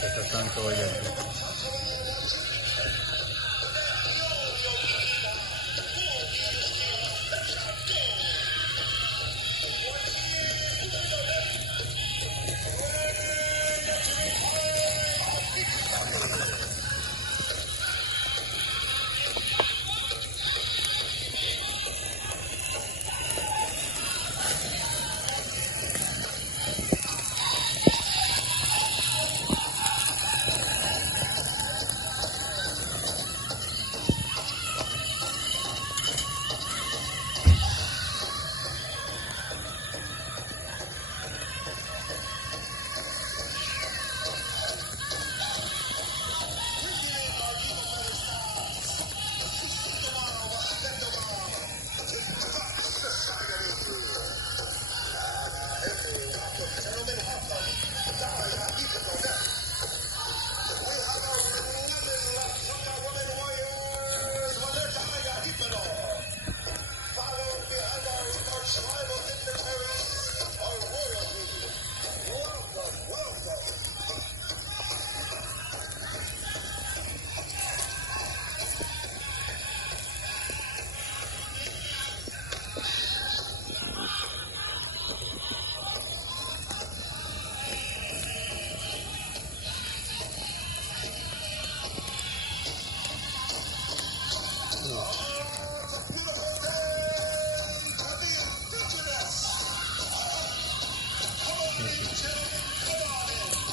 That's the Tatanka Oyate.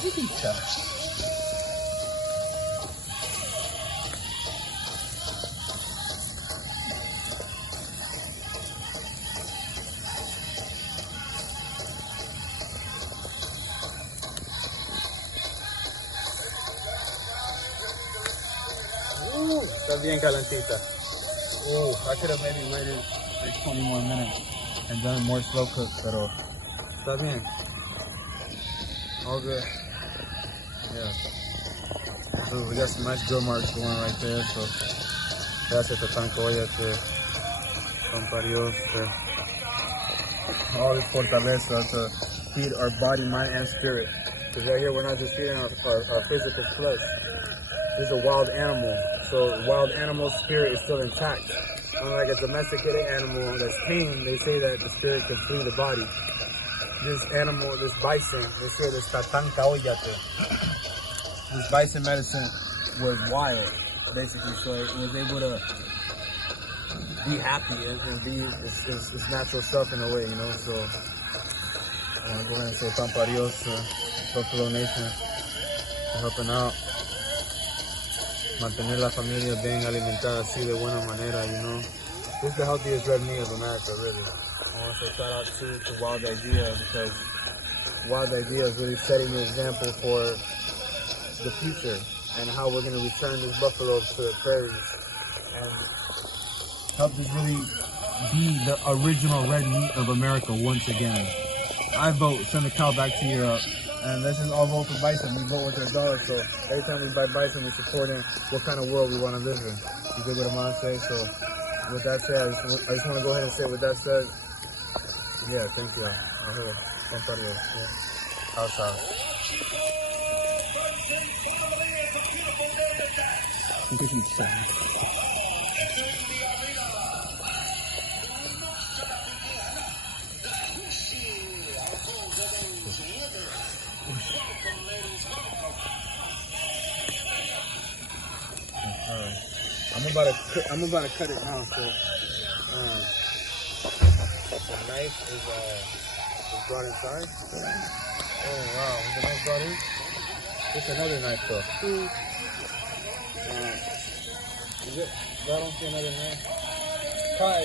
You can tell. Está bien calentita. I could have maybe waited like 20 more minutes and done more slow cook, pero está bien. All good. Yeah. So we got some nice grill marks going right there. So that's at the Tatanka Oyate. Dios, all this fortaleza to feed our body, mind, and spirit. Because right here, we're not just feeding our physical flesh. This is a wild animal, so wild animal spirit is still intact. Unlike a domesticated animal that's tamed, they say that the spirit can flee the body. This animal, this bison, they say this Tatanka Oyate. This bison medicine was wild, basically, so it was able to be happy and be its natural self in a way, you know. So I want to go ahead and say Pampa Dios to Buffalo Nation for helping out. Mantener la familia bien alimentada así de buena manera, you know. This is the healthiest red meat of America, really. I want to say shout out to Wild Idea, because Wild Idea is really setting the example for the future and how we're going to return this buffalo to the prairies and help this really be the original red meat of America once again. I vote, send the cow back to Europe. And let's just all vote for bison. We vote with our dollars, so every time we buy bison, we're supporting what kind of world we want to live in. You get what I'm trying to say? So with that said, I just want to go ahead and say, with that said, yeah, thank you. I'm about to cut it now. So the knife is brought inside. Oh wow, is the knife brought in? Just another knife though. Is it? I don't see another knife. Kai,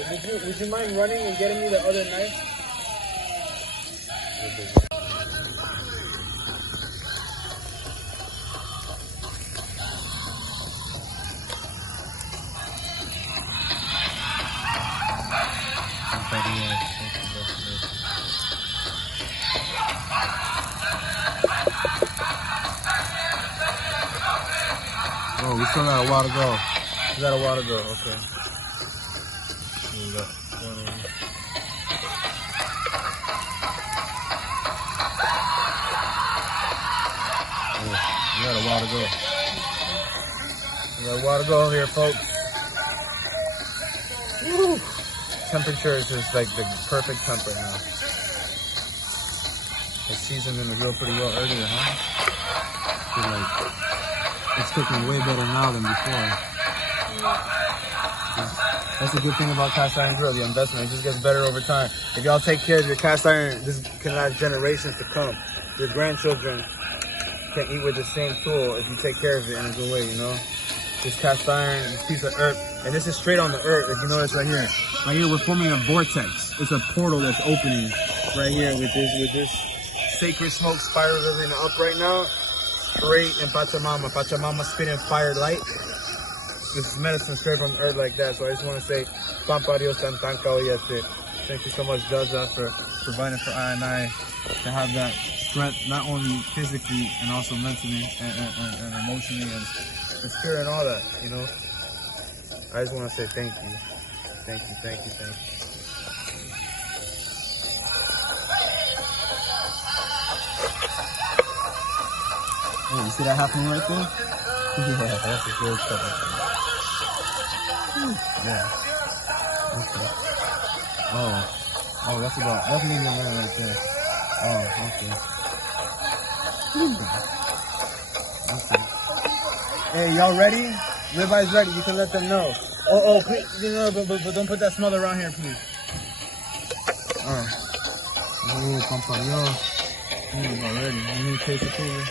would you mind running and getting me the other knife? Oh, we still got a while to go. We got a while to go, okay. We got one in. Oh, got a while to go. We got a while to go here, folks. Woo. Temperature is just like the perfect temp right now. The seasoning is real pretty well earlier, huh? Feel like it's cooking way better now than before. That's the good thing about cast iron grill, the investment. It just gets better over time. If y'all take care of your cast iron, this can last generations to come. Your grandchildren can eat with the same tool if you take care of it in a good way, you know? This cast iron, this piece of earth, and this is straight on the earth. If you notice right here. Right here, we're forming a vortex. It's a portal that's opening right here with this sacred smoke spiraling up right now. Straight in Pachamama. Pachamama spitting fire light. This is medicine straight from the earth like that. So I just want to say, Pampa Dios Tatanka Oyate. Thank you so much, Jaja, for providing for I and I to have that strength, not only physically and also mentally and emotionally and spirit and all that, you know. I just want to say thank you. Thank you, thank you, thank you. Oh, you see that happening right there? Yeah, that's a good stuff. Yeah. Okay. Oh, that's medium rare right there. Oh, okay. Okay. Hey, y'all ready? Ribeye's ready. You can let them know. Oh, please, you know, but don't put that smother around here, please. Alright. Oh, Pampa Dios. Already. You need to take it over.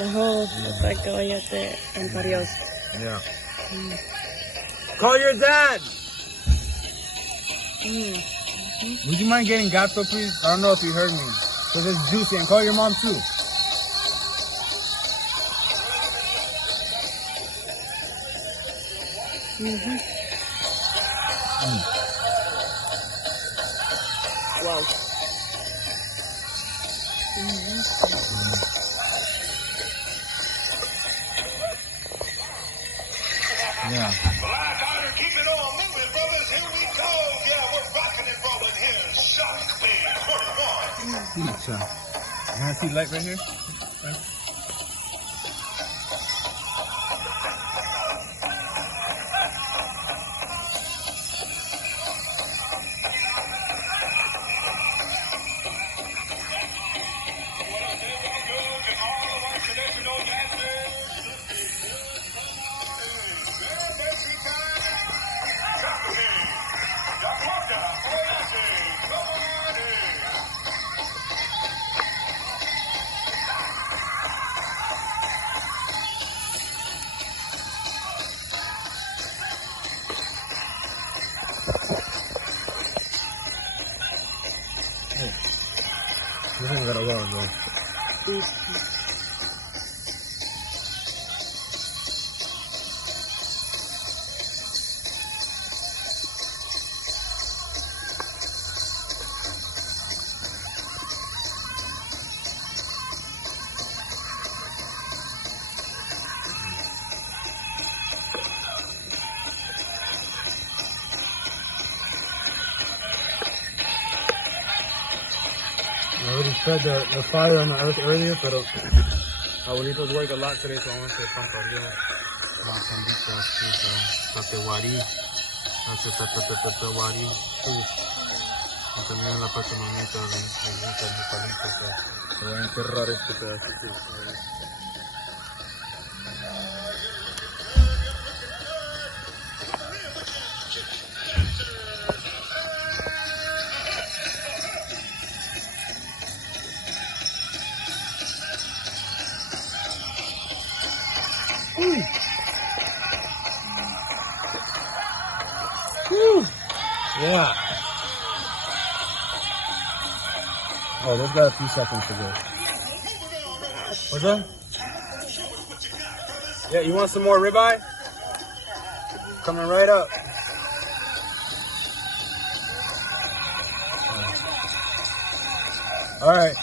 Tatanka Oyate and Parios. Yeah. Call your dad! Would you mind getting gato, please? I don't know if you heard me. Because it's juicy. And call your mom, too. Wow. Yeah. Black Iron, keep it all moving, brothers. Here we go. Yeah, we're rocking and rolling here. Shock me. 41. You want to see light right here? Right. This ain't got a lot, bro. I already fed the fire on the earth earlier, but abuelitos worked a lot today, so I want to say Pampa Dios. Las benditas, Tatewari, Tatewari, y también la Pachamamita, benditas, Nopalitas, se va a enterrar este pedacito. Yeah. Oh, they've got a few seconds to go. What's that? Yeah, you want some more ribeye? Coming right up. All right.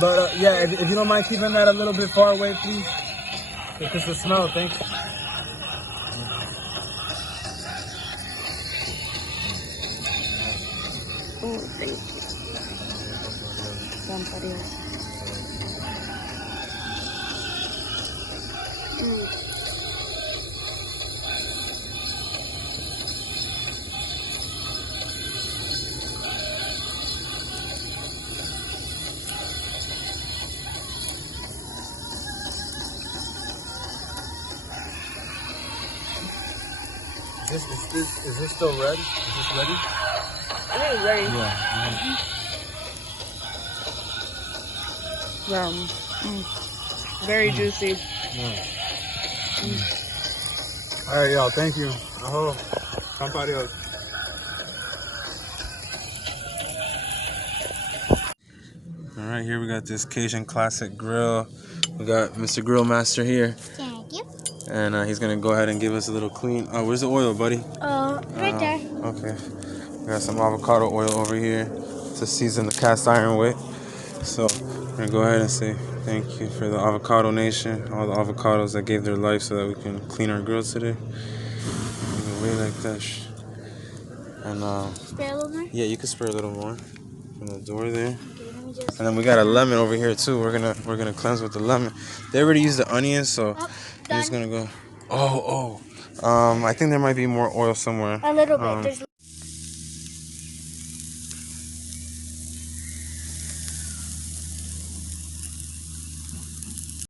But yeah, if you don't mind keeping that a little bit far away, please. Because the smell, thanks. Oh, thank you. Pamparios. Is this still red? Is this ready? I think it's ready. Yeah. Very juicy. All right, y'all. Thank you. Aho. Pamparios. All right, here we got this Cajun classic grill. We got Mr. Grill Master here. Thank you. And he's gonna go ahead and give us a little clean. Oh, where's the oil, buddy? Right there. Okay. We got some avocado oil over here to season the cast iron with. So we're gonna go ahead and say thank you for the Avocado Nation, all the avocados that gave their life so that we can clean our grills today. Way like that. And Spray a little more? yeah, you can spray a little more from the door there. Okay, let me just... And then we got a lemon over here too. We're gonna cleanse with the lemon. They already used the onions, so we're just gonna go. I think there might be more oil somewhere. A little bit. There's